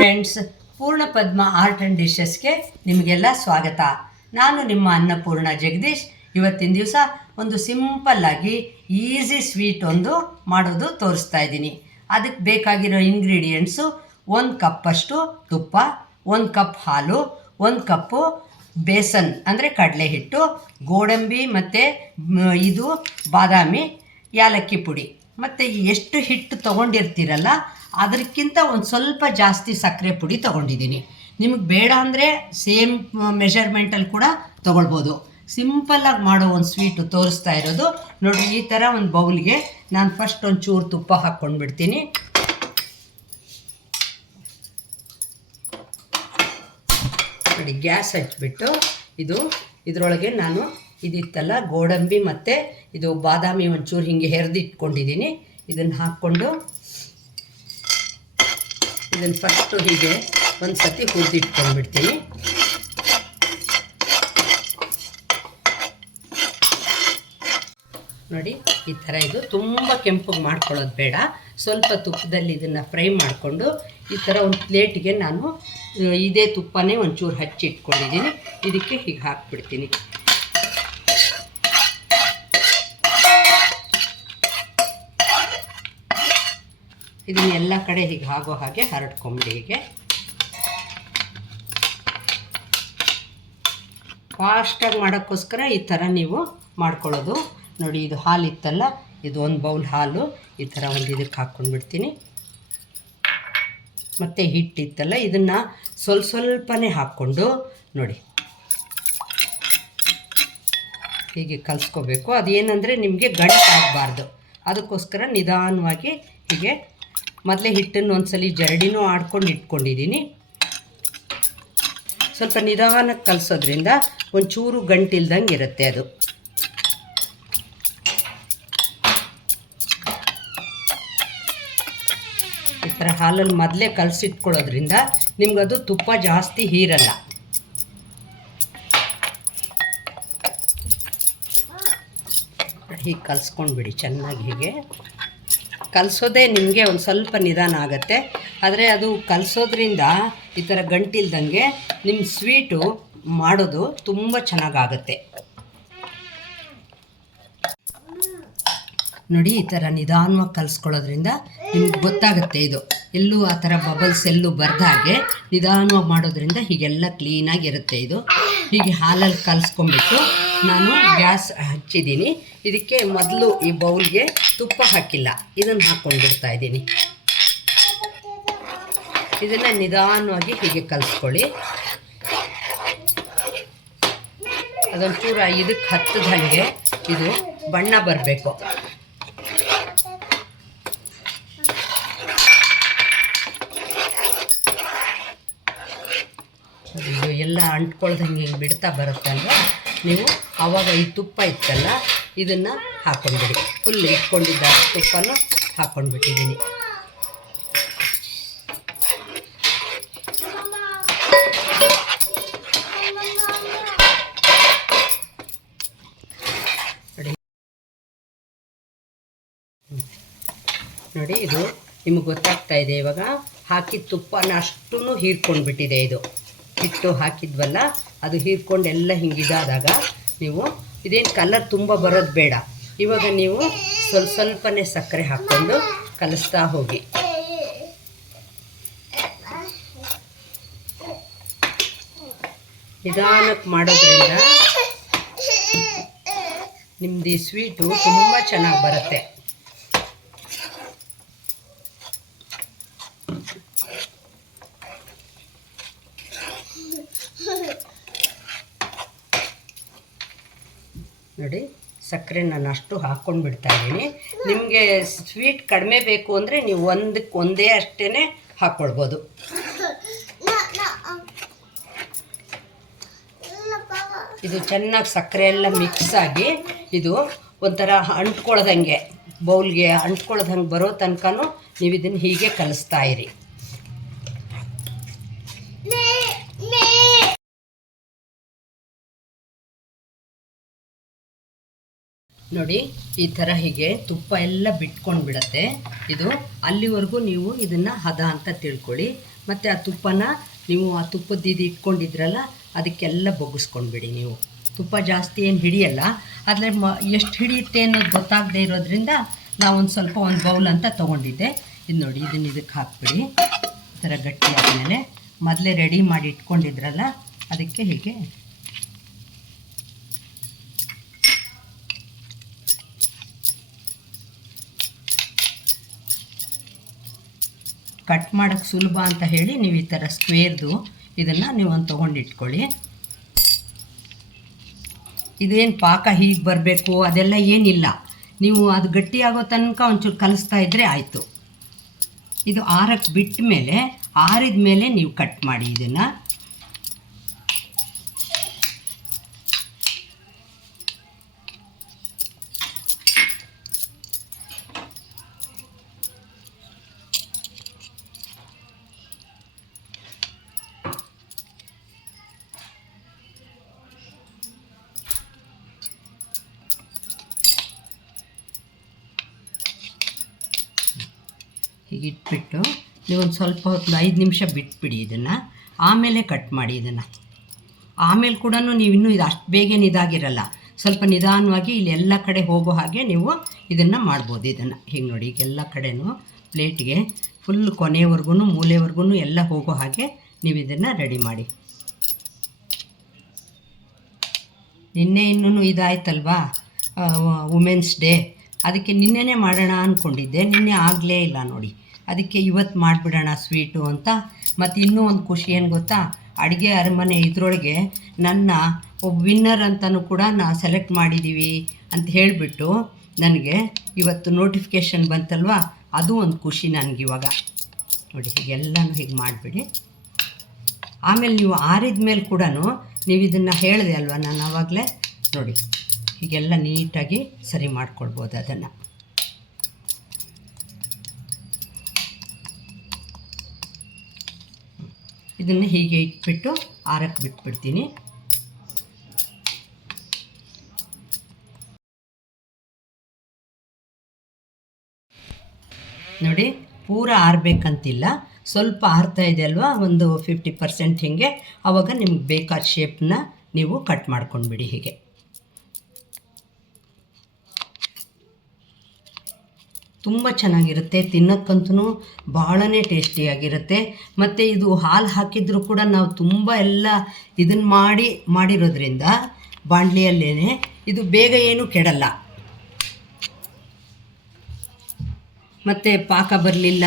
Friends ಪೂರ್ಣ ಪದ್ಮ art and ಡಿಶಸ್ಗೆ ನಿಮಗೆಲ್ಲ ಸ್ವಾಗತ. ನಾನು ನಿಮ್ಮ ಅನ್ನಪೂರ್ಣ ಜಗದೀಶ್. ಇವತ್ತಿನ ದಿವಸ ಒಂದು ಸಿಂಪಲ್ಲಾಗಿ ಈಸಿ ಸ್ವೀಟ್ ಒಂದು ಮಾಡೋದು ತೋರಿಸ್ತಾ ಇದ್ದೀನಿ. ಅದಕ್ಕೆ ಬೇಕಾಗಿರೋ ಇಂಗ್ರೀಡಿಯೆಂಟ್ಸು ಒಂದು ಕಪ್ಪಷ್ಟು ತುಪ್ಪ, ಒಂದು ಕಪ್ ಹಾಲು, ಒಂದು ಕಪ್ಪು ಬೇಸನ್ ಅಂದರೆ ಕಡಲೆ ಹಿಟ್ಟು ಗೋಡಂಬಿ ಮತ್ತು ಇದು ಬಾದಾಮಿ, ಯಾಲಕ್ಕಿ ಪುಡಿ. ಮತ್ತು ಎಷ್ಟು ಹಿಟ್ಟು ತೊಗೊಂಡಿರ್ತೀರಲ್ಲ ಅದಕ್ಕಿಂತ ಒಂದು ಸ್ವಲ್ಪ ಜಾಸ್ತಿ ಸಕ್ಕರೆ ಪುಡಿ ತೊಗೊಂಡಿದ್ದೀನಿ. ನಿಮಗೆ ಬೇಡ ಅಂದರೆ ಸೇಮ್ ಮೆಷರ್ಮೆಂಟಲ್ಲಿ ಕೂಡ ತೊಗೊಳ್ಬೋದು. ಸಿಂಪಲ್ಲಾಗಿ ಮಾಡೋ ಒಂದು ಸ್ವೀಟು ತೋರಿಸ್ತಾ ಇರೋದು. ನೋಡಿ ಈ ಥರ ಒಂದು ಬೌಲ್ಗೆ ನಾನು ಫಸ್ಟ್ ಒಂದು ಚೂರು ತುಪ್ಪ ಹಾಕ್ಕೊಂಡ್ಬಿಡ್ತೀನಿ. ನೋಡಿ, ಗ್ಯಾಸ್ ಹಚ್ಚಿಬಿಟ್ಟು ಇದು, ಇದರೊಳಗೆ ನಾನು ಇದಿತ್ತಲ್ಲ ಗೋಡಂಬಿ ಮತ್ತು ಇದು ಬಾದಾಮಿ ಒಂಚೂರು ಹಿಂಗೆ ಹೆರೆದಿಟ್ಕೊಂಡಿದ್ದೀನಿ. ಇದನ್ನು ಹಾಕ್ಕೊಂಡು ಇದನ್ನು ಫಸ್ಟು ಹೀಗೆ ಒಂದು ಸತಿ ಹುರಿದಿಟ್ಕೊಂಡ್ಬಿಡ್ತೀನಿ. ನೋಡಿ, ಈ ಥರ ಇದು ತುಂಬ ಕೆಂಪಗೆ ಮಾಡ್ಕೊಳ್ಳೋದು ಬೇಡ. ಸ್ವಲ್ಪ ತುಪ್ಪದಲ್ಲಿ ಇದನ್ನು ಫ್ರೈ ಮಾಡಿಕೊಂಡು ಈ ಥರ ಒಂದು ಪ್ಲೇಟಿಗೆ ನಾನು, ಇದೇ ತುಪ್ಪನೇ ಒಂಚೂರು ಹಚ್ಚಿಟ್ಕೊಂಡಿದ್ದೀನಿ. ಇದಕ್ಕೆ ಹೀಗೆ ಹಾಕ್ಬಿಡ್ತೀನಿ. ಇದನ್ನ ಎಲ್ಲ ಕಡೆ ಹೀಗೆ ಆಗೋ ಹಾಗೆ ಹರಡ್ಕೊಂಬಿಡಿ ಹೀಗೆ. ಫಾಸ್ಟಾಗಿ ಮಾಡೋಕ್ಕೋಸ್ಕರ ಈ ಥರ ನೀವು ಮಾಡ್ಕೊಳ್ಳೋದು. ನೋಡಿ, ಇದು ಹಾಲು ಇತ್ತಲ್ಲ, ಇದು ಒಂದು ಬೌಲ್ ಹಾಲು, ಈ ಥರ ಒಂದು ಇದಕ್ಕೆ ಹಾಕ್ಕೊಂಡ್ಬಿಡ್ತೀನಿ. ಮತ್ತು ಹಿಟ್ಟಿತ್ತಲ್ಲ ಇದನ್ನು ಸ್ವಲ್ಪ ಸ್ವಲ್ಪನೇ ಹಾಕ್ಕೊಂಡು ನೋಡಿ. ಹೀಗೆ ಕಲಿಸ್ಕೋಬೇಕು. ಅದೇನೆಂದರೆ ನಿಮಗೆ ಗಂಟು ಆಗಬಾರ್ದು. ಅದಕ್ಕೋಸ್ಕರ ನಿಧಾನವಾಗಿ ಹೀಗೆ ಮೊದಲೇ ಹಿಟ್ಟನ್ನು ಒಂದ್ಸಲಿ ಜರಡಿನೂ ಆಡ್ಕೊಂಡು ಇಟ್ಕೊಂಡಿದ್ದೀನಿ. ಸ್ವಲ್ಪ ನಿಧಾನಕ್ಕೆ ಕಲಿಸೋದ್ರಿಂದ ಒಂಚೂರು ಗಂಟಿಲ್ದಂಗೆ ಇರುತ್ತೆ ಅದು. ಈ ಥರ ಹಾಲಲ್ಲಿ ಮೊದಲೇ ಕಲಸಿಟ್ಕೊಳ್ಳೋದ್ರಿಂದ ನಿಮ್ಗದು ತುಪ್ಪ ಜಾಸ್ತಿ ಹೀರಲ್ಲ. ಹೀಗೆ ಕಲಿಸ್ಕೊಂಡ್ಬಿಡಿ ಚೆನ್ನಾಗಿ ಹೀಗೆ. ಕಲಿಸೋದೇ ನಿಮಗೆ ಒಂದು ಸ್ವಲ್ಪ ನಿಧಾನ ಆಗುತ್ತೆ. ಆದರೆ ಅದು ಕಲಿಸೋದ್ರಿಂದ ಈ ಥರ ಗಂಟಿಲ್ದಂಗೆ ನಿಮ್ಮ ಸ್ವೀಟು ಮಾಡೋದು ತುಂಬ ಚೆನ್ನಾಗಾಗತ್ತೆ. ನೋಡಿ ಈ ಥರ ನಿಧಾನವಾಗಿ ಕಲಿಸ್ಕೊಳ್ಳೋದ್ರಿಂದ ನಿಮ್ಗೆ ಗೊತ್ತಾಗುತ್ತೆ ಇದು. ಎಲ್ಲೂ ಆ ಥರ ಬಬಲ್ಸ್ ಎಲ್ಲೂ ಬರ್ದ ಹಾಗೆ ನಿಧಾನವಾಗಿ ಮಾಡೋದ್ರಿಂದ ಹೀಗೆಲ್ಲ ಕ್ಲೀನಾಗಿರುತ್ತೆ ಇದು. ಹೀಗೆ ಹಾಲಲ್ಲಿ ಕಲಿಸ್ಕೊಂಡ್ಬಿಟ್ಟು ನಾನು ಗ್ಯಾಸ್ ಹಚ್ಚಿದ್ದೀನಿ. ಇದಕ್ಕೆ ಮೊದಲು ಈ ಬೌಲ್ಗೆ ತುಪ್ಪ ಹಾಕಿಲ್ಲ. ಇದನ್ನು ಹಾಕ್ಕೊಂಡ್ಬಿಡ್ತಾ ಇದ್ದೀನಿ. ಇದನ್ನು ನಿಧಾನವಾಗಿ ಹೀಗೆ ಕಲಿಸ್ಕೊಳ್ಳಿ. ಅದೊಂಚೂರು ಇದಕ್ಕೆ ಹತ್ತದಂಗೆ ಇದು ಬಣ್ಣ ಬರಬೇಕು. ಇದು ಎಲ್ಲ ಅಂಟ್ಕೊಳ್ದಂಗೆ ಹಿಂಗೆ ಬಿಡ್ತಾ ಬರುತ್ತಲ್ವ ನೀವು ಆವಾಗ ಈ ತುಪ್ಪ ಇತ್ತಲ್ಲ, ಇದನ್ನು ಹಾಕ್ಕೊಂಡ್ಬಿಡಿ ಫುಲ್ ಇಟ್ಕೊಂಡಿದ್ದ ತುಪ್ಪನ ಹಾಕ್ಕೊಂಡ್ಬಿಟ್ಟಿದ್ದೀನಿ ನೋಡಿ. ಇದು ನಿಮಗೆ ಗೊತ್ತಾಗ್ತಾ ಇದೆ ಇವಾಗ ಹಾಕಿದ ತುಪ್ಪನ ಅಷ್ಟೂ ಹೀರ್ಕೊಂಡ್ಬಿಟ್ಟಿದೆ ಇದು. ಹಿಟ್ಟು ಹಾಕಿದ್ವಲ್ಲ, ಅದು ಹೀರ್ಕೊಂಡು ಎಲ್ಲ ಹಿಂಗಿದಾದಾಗ ನೀವು ಇದೇನು ಕಲರ್ ತುಂಬ ಬರೋದು ಬೇಡ. ಇವಾಗ ನೀವು ಸ್ವಲ್ಪ ಸ್ವಲ್ಪನೇ ಸಕ್ಕರೆ ಹಾಕ್ಕೊಂಡು ಕಲಿಸ್ತಾ ಹೋಗಿ. ನಿಧಾನಕ್ಕೆ ಮಾಡೋದ್ರಿಂದ ನಿಮ್ಮದು ಈ ಸ್ವೀಟು ತುಂಬ ಚೆನ್ನಾಗಿ ಬರುತ್ತೆ ನೋಡಿ ಸಕ್ಕರೆ ನಾನು ಅಷ್ಟು ಹಾಕ್ಕೊಂಡು ಬಿಡ್ತಾ ಇದ್ದೀನಿ. ನಿಮಗೆ ಸ್ವೀಟ್ ಕಡಿಮೆ ಬೇಕು ಅಂದರೆ ನೀವು ಒಂದಕ್ಕೆ ಒಂದೇ ಅಷ್ಟೇ ಹಾಕ್ಕೊಳ್ಬೋದು ಇದು ಚೆನ್ನಾಗಿ ಸಕ್ಕರೆ ಎಲ್ಲ ಮಿಕ್ಸ್ ಆಗಿ ಇದು ಒಂಥರ ಅಂಟ್ಕೊಳ್ದಂಗೆ, ಬೌಲ್ಗೆ ಅಂಟ್ಕೊಳ್ದಂಗೆ ಬರೋ ತನಕನೂ ನೀವು ಇದನ್ನು ಹೀಗೆ ಕಲಿಸ್ತಾ ಇರಿ. ನೋಡಿ, ಈ ಥರ ಹೀಗೆ ತುಪ್ಪ ಎಲ್ಲ ಬಿಟ್ಕೊಂಡು ಬಿಡತ್ತೆ ಇದು ಅಲ್ಲಿವರೆಗೂ ನೀವು ಇದನ್ನು ಹದ ಅಂತ ತಿಳ್ಕೊಳ್ಳಿ. ಮತ್ತು ಆ ತುಪ್ಪನ ನೀವು ಆ ತುಪ್ಪದ ಇದು ಇಟ್ಕೊಂಡಿದ್ರಲ್ಲ, ಅದಕ್ಕೆಲ್ಲ ಬೊಗ್ಗಿಸ್ಕೊಂಡ್ಬಿಡಿ ನೀವು. ತುಪ್ಪ ಜಾಸ್ತಿ ಏನು ಹಿಡಿಯಲ್ಲ. ಆದರೆ ಮ, ಎಷ್ಟು ಹಿಡಿಯುತ್ತೆ ಅನ್ನೋದು ಗೊತ್ತಾಗದೇ ಇರೋದ್ರಿಂದ ನಾವೊಂದು ಸ್ವಲ್ಪ ಒಂದು ಬೌಲ್ ಅಂತ ತೊಗೊಂಡಿದ್ದೆ. ಇದು ನೋಡಿ, ಇದನ್ನ ಇದಕ್ಕೆ ಹಾಕ್ಬಿಡಿ. ಈ ಥರ ಗಟ್ಟಿ ಆದಮೇಲೆ ಮೊದಲೇ ರೆಡಿ ಮಾಡಿ ಇಟ್ಕೊಂಡಿದ್ರಲ್ಲ, ಅದಕ್ಕೆ ಹೀಗೆ ಕಟ್ ಮಾಡೋಕ್ಕೆ ಸುಲಭ ಅಂತ ಹೇಳಿ ನೀವು ಈ ಥರ ಸ್ಕ್ವೇರ್ದು ಇದನ್ನು ಒಂದು ತೊಗೊಂಡಿಟ್ಕೊಳ್ಳಿ. ಇದೇನು ಪಾಕ ಹೀಗೆ ಬರಬೇಕು? ಅದೆಲ್ಲ ಏನಿಲ್ಲ. ನೀವು ಅದು ಗಟ್ಟಿಯಾಗೋ ತನಕ ಒಂಚೂರು ಕಲಿಸ್ತಾ ಇದ್ದರೆ ಆಯಿತು. ಇದು ಆರಕ್ಕೆ ಬಿಟ್ಟ ಮೇಲೆ ಆರಿದ ಮೇಲೆ ನೀವು ಕಟ್ ಮಾಡಿ ಇದನ್ನು. ಇಟ್ಬಿಟ್ಟು ನೀವೊಂದು ಸ್ವಲ್ಪ ಹೊತ್ತು ಐದು ನಿಮಿಷ ಬಿಟ್ಬಿಡಿ ಇದನ್ನು. ಆಮೇಲೆ ಕಟ್ ಮಾಡಿ ಇದನ್ನು. ಆಮೇಲೆ ಕೂಡ ನೀವು ಇನ್ನೂ ಇದು ಅಷ್ಟು ಬೇಗ ಇದಾಗಿರಲ್ಲ. ಸ್ವಲ್ಪ ನಿಧಾನವಾಗಿ ಇಲ್ಲಿ ಎಲ್ಲ ಕಡೆ ಹೋಗೋ ಹಾಗೆ ನೀವು ಇದನ್ನು ಮಾಡ್ಬೋದು ಇದನ್ನು. ಹೀಗೆ ನೋಡಿ, ಈಗ ಎಲ್ಲ ಕಡೆನೂ ಪ್ಲೇಟ್ಗೆ ಫುಲ್ ಕೊನೆಯವರೆಗೂ ಮೂಲೆವರೆಗೂ ಎಲ್ಲ ಹೋಗೋ ಹಾಗೆ ನೀವು ಇದನ್ನು ರೆಡಿ ಮಾಡಿ. ನಿನ್ನೆ ಇನ್ನೂ ಇದಾಯ್ತಲ್ವಾ? ವುಮೆನ್ಸ್ ಡೇ ಅದಕ್ಕೆ ನಿನ್ನೆನೇ ಮಾಡೋಣ ಅಂದ್ಕೊಂಡಿದ್ದೆ ನಿನ್ನೆ ಆಗಲೇ ಇಲ್ಲ ನೋಡಿ. ಅದಕ್ಕೆ ಇವತ್ತು ಮಾಡಿಬಿಡೋಣ ಸ್ವೀಟು ಅಂತ. ಮತ್ತು ಇನ್ನೂ ಒಂದು ಖುಷಿ ಏನು ಗೊತ್ತಾ? ಅಡುಗೆ ಅರಮನೆ ಇದರೊಳಗೆ ನನ್ನ ಒಬ್ಬ ವಿನ್ನರ್ ಅಂತಲೂ ಕೂಡ ನಾ ಸೆಲೆಕ್ಟ್ ಮಾಡಿದ್ದೀವಿ ಅಂತ ಹೇಳಿಬಿಟ್ಟು ನನಗೆ ಇವತ್ತು ನೋಟಿಫಿಕೇಷನ್ ಬಂತಲ್ವಾ? ಅದು ಒಂದು ಖುಷಿ ನನಗಿವಾಗ ನೋಡಿ, ಹೀಗೆಲ್ಲನೂ ಹೀಗೆ ಮಾಡಿಬಿಡಿ. ಆಮೇಲೆ ನೀವು ಆರಿದ ಮೇಲೆ ಕೂಡ ನೀವು ಇದನ್ನು ಹೇಳಿದೆ ಅಲ್ವಾ ನಾನು ಆವಾಗಲೇ ನೋಡಿ, ಹೀಗೆಲ್ಲ ನೀಟಾಗಿ ಸರಿ ಮಾಡ್ಕೊಳ್ಬೋದು ಅದನ್ನು. ಇದನ್ನು ಹೀಗೆ ಇಟ್ಬಿಟ್ಟು ಆರಕ್ಕೆ ಬಿಟ್ಬಿಡ್ತೀನಿ. ನೋಡಿ, ಪೂರ ಆರಬೇಕಂತಿಲ್ಲ. ಸ್ವಲ್ಪ ಆರ್ತಾ ಇದೆ ಅಲ್ವಾ? ಒಂದು ಫಿಫ್ಟಿ ಪರ್ಸೆಂಟ್ ಹೀಗೆ. ಆವಾಗ ನಿಮ್ಗೆ ಬೇಕಾದ ಶೇಪ್ನ ನೀವು ಕಟ್ ಮಾಡ್ಕೊಂಡ್ಬಿಡಿ ಹೀಗೆ. ತುಂಬ ಚೆನ್ನಾಗಿರುತ್ತೆ ತಿನ್ನೋಕ್ಕಂತೂ ಭಾಳನೇ ಟೇಸ್ಟಿಯಾಗಿರುತ್ತೆ. ಮತ್ತು ಇದು ಹಾಲು ಹಾಕಿದರೂ ಕೂಡ ನಾವು ತುಂಬ ಎಲ್ಲ ಇದನ್ನು ಮಾಡಿ, ಮಾಡಿರೋದ್ರಿಂದ ಬಾಣಲಿಯಲ್ಲೇ ಇದು ಬೇಗ ಏನು ಕೆಡಲ್ಲ. ಮತ್ತು ಪಾಕ ಬರಲಿಲ್ಲ,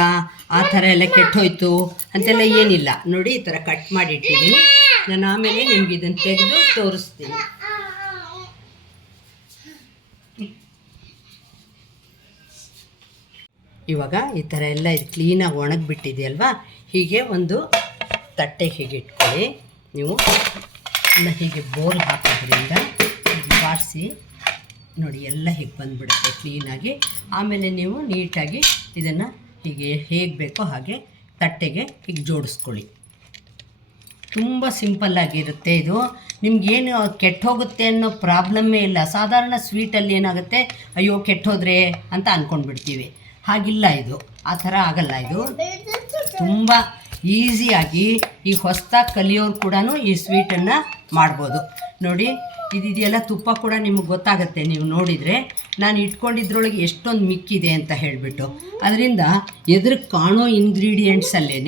ಆ ಥರ ಎಲ್ಲ ಕೆಟ್ಟೋಯ್ತು, ಅಂತೆಲ್ಲ ಏನಿಲ್ಲ. ನೋಡಿ ಈ ಥರ ಕಟ್ ಮಾಡಿ ಇಟ್ಟಿದ್ದೀನಿ ನಾನು ಆಮೇಲೆ ನಿಮ್ಗೆ ಇದನ್ನು ತೆಗೆದು ತೋರಿಸ್ತೀನಿ. ಇವಾಗ ಈ ಥರ ಎಲ್ಲ ಇದು ಕ್ಲೀನಾಗಿ ಒಣಗಿಬಿಟ್ಟಿದೆಯಲ್ವಾ? ಹೀಗೆ ಒಂದು ತಟ್ಟೆ ಹೀಗೆ ಇಟ್ಕೊಳ್ಳಿ. ನೀವು ಹೀಗೆ ಬೋಲ್ ಹಾಕೋದ್ರಿಂದ ಬಾರಿಸಿ ನೋಡಿ ಎಲ್ಲ ಹೀಗೆ ಬಂದುಬಿಡುತ್ತೆ ಕ್ಲೀನಾಗಿ ಆಮೇಲೆ ನೀವು ನೀಟಾಗಿ ಇದನ್ನು ಹೀಗೆ ಹೇಗೆ ಬೇಕೋ ಹಾಗೆ ತಟ್ಟೆಗೆ ಹೀಗೆ ಜೋಡಿಸ್ಕೊಳ್ಳಿ. ತುಂಬ ಸಿಂಪಲ್ಲಾಗಿರುತ್ತೆ ಇದು. ನಿಮ್ಗೇನು ಕೆಟ್ಟೋಗುತ್ತೆ ಅನ್ನೋ ಪ್ರಾಬ್ಲಮ್ಮೇ ಇಲ್ಲ. ಸಾಧಾರಣ ಸ್ವೀಟಲ್ಲಿ ಏನಾಗುತ್ತೆ? ಅಯ್ಯೋ ಕೆಟ್ಟೋದ್ರೆ ಅಂತ ಅಂದ್ಕೊಂಡ್ಬಿಡ್ತೀವಿ ಹಾಗಿಲ್ಲ ಇದು. ಆ ಥರ ಆಗಲ್ಲ ಇದು. ತುಂಬ ಈಸಿಯಾಗಿ ಈ ಹೊಸ್ದಾಗಿ ಕಲಿಯೋರು ಕೂಡ ಈ ಸ್ವೀಟನ್ನು ಮಾಡ್ಬೋದು. ನೋಡಿ ಇದೆಲ್ಲ ತುಪ್ಪ ಕೂಡ ನಿಮಗೆ ಗೊತ್ತಾಗುತ್ತೆ, ನೀವು ನೋಡಿದರೆ. ನಾನು ಇಟ್ಕೊಂಡಿದ್ರೊಳಗೆ ಎಷ್ಟೊಂದು ಮಿಕ್ಕಿದೆ ಅಂತ ಹೇಳಿಬಿಟ್ಟು. ಅದರಿಂದ ಎದುರು ಕಾಣೋ ಇಂಗ್ರೀಡಿಯೆಂಟ್ಸಲ್ಲೇ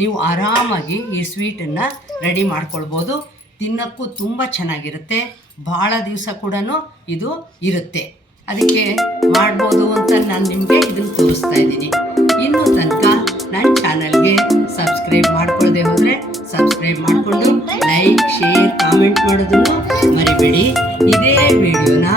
ನೀವು ಆರಾಮಾಗಿ ಈ ಸ್ವೀಟನ್ನು ರೆಡಿ ಮಾಡ್ಕೊಳ್ಬೋದು. ತಿನ್ನೋಕ್ಕೂ ತುಂಬ ಚೆನ್ನಾಗಿರುತ್ತೆ. ಭಾಳ ದಿವಸ ಕೂಡ ಇದು ಇರುತ್ತೆ. ಅದಕ್ಕೆ ಮಾಡ್ಬೋದು ಅಂತ ನಾನು ನಿಮಗೆ ಇದನ್ನು ತೋರಿಸ್ತಾ ಇದ್ದೀನಿ. ಇನ್ನೂ ತನಕ ನನ್ನ ಚಾನಲ್ಗೆ ಸಬ್ಸ್ಕ್ರೈಬ್ ಮಾಡ್ಕೊಳ್ಳದೆ ಹೋದರೆ ಸಬ್ಸ್ಕ್ರೈಬ್ ಮಾಡಿಕೊಂಡು ಲೈಕ್, ಶೇರ್, ಕಾಮೆಂಟ್ ಮಾಡೋದನ್ನು ಮರಿಬೇಡಿ. ಇದೇ ವಿಡಿಯೋನ